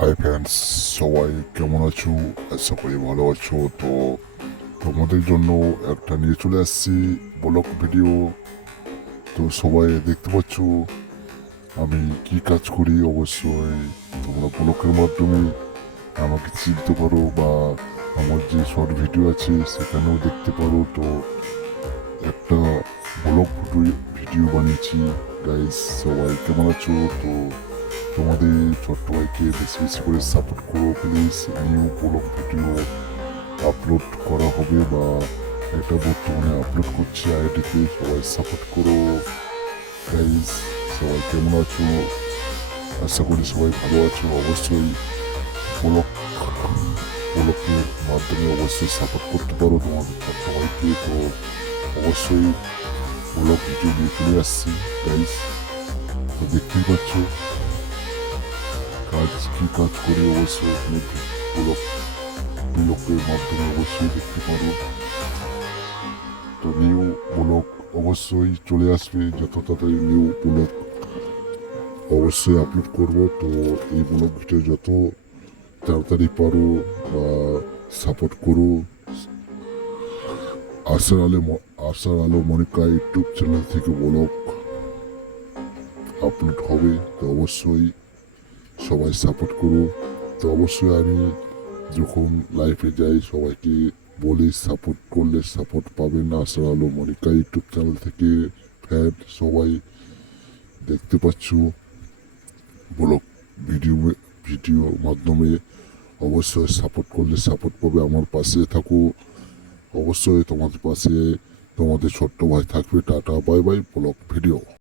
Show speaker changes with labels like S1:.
S1: Hi friends সবাই কেমন আছো? আশা করি ভালো আছো? তো তোমাদের জন্য একটা নিয়ে চলে আসছি ব্লগ ভিডিও তো সবাই দেখতে পাচ্ছ, আমি কি কাজ করি? অবশ্যই তোমরা ব্লকের মাধ্যমে আমাকে চিনতে পারো বা আমার যে শর্ট ভিডিও আছে সেখানেও দেখতে পারো। তো একটা ব্লগ ভিডিও বানিয়েছি। গাইস সবাই কেমন আছো? তো তোমাদের ছোট্ট ভাইকে বেশি বেশি করে সাপোর্ট করো please new vlog video upload করা হবে বা এটা বর্তমানে আপলোড করছি আইডিতে, সবাই সাপোর্ট করো। গাইজ সবাই কেমন আছো? আশা করি সবাই ভালো আছো। অবশ্যই ব্লগ ব্লগের মাধ্যমে অবশ্যই সাপোর্ট করতে পারো তোমাদের ছোট্ট ভাইকে। তো অবশ্যই ব্লগ ভিডিও নিয়ে চলে আসছি গাইজ তো দেখতেই পাচ্ছ কাজ কি কাজ করি অবশ্যই ব্লগ ব্লগের মাধ্যমে অবশ্যই দেখতে পারো তো নিউ ব্লগ অবশ্যই চলে আসবে যত তাড়াতাড়ি নিউ ব্লগ অবশ্যই আপলোড করব তো এই ব্লগ যত তাড়াতাড়ি পারো বা সাপোর্ট করো আশার আলো আশার আলো মনিকা ইউটিউব চ্যানেল থেকে ব্লগ আপলোড হবে তো অবশ্যই সবাই সাপোর্ট করুক। তো অবশ্যই আমি যখন লাইফে যাই, সবাইকে বলি সাপোর্ট করলে সাপোর্ট পাবেন আশার আলো মনিকা ইউটিউব চ্যানেল থেকে ফ্যান সবাই দেখতে পাচ্ছ। ব্লগ ভিডিও ভিডিও মাধ্যমে অবশ্যই সাপোর্ট করলে সাপোর্ট পাবে। আমার পাশে থাকো। অবশ্যই তোমাদের পাশে তোমাদের ছোট্ট ভাই থাকবে। Tata bye bye vlog video